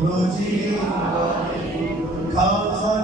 no Kuruji, Kuruji,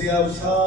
the outside.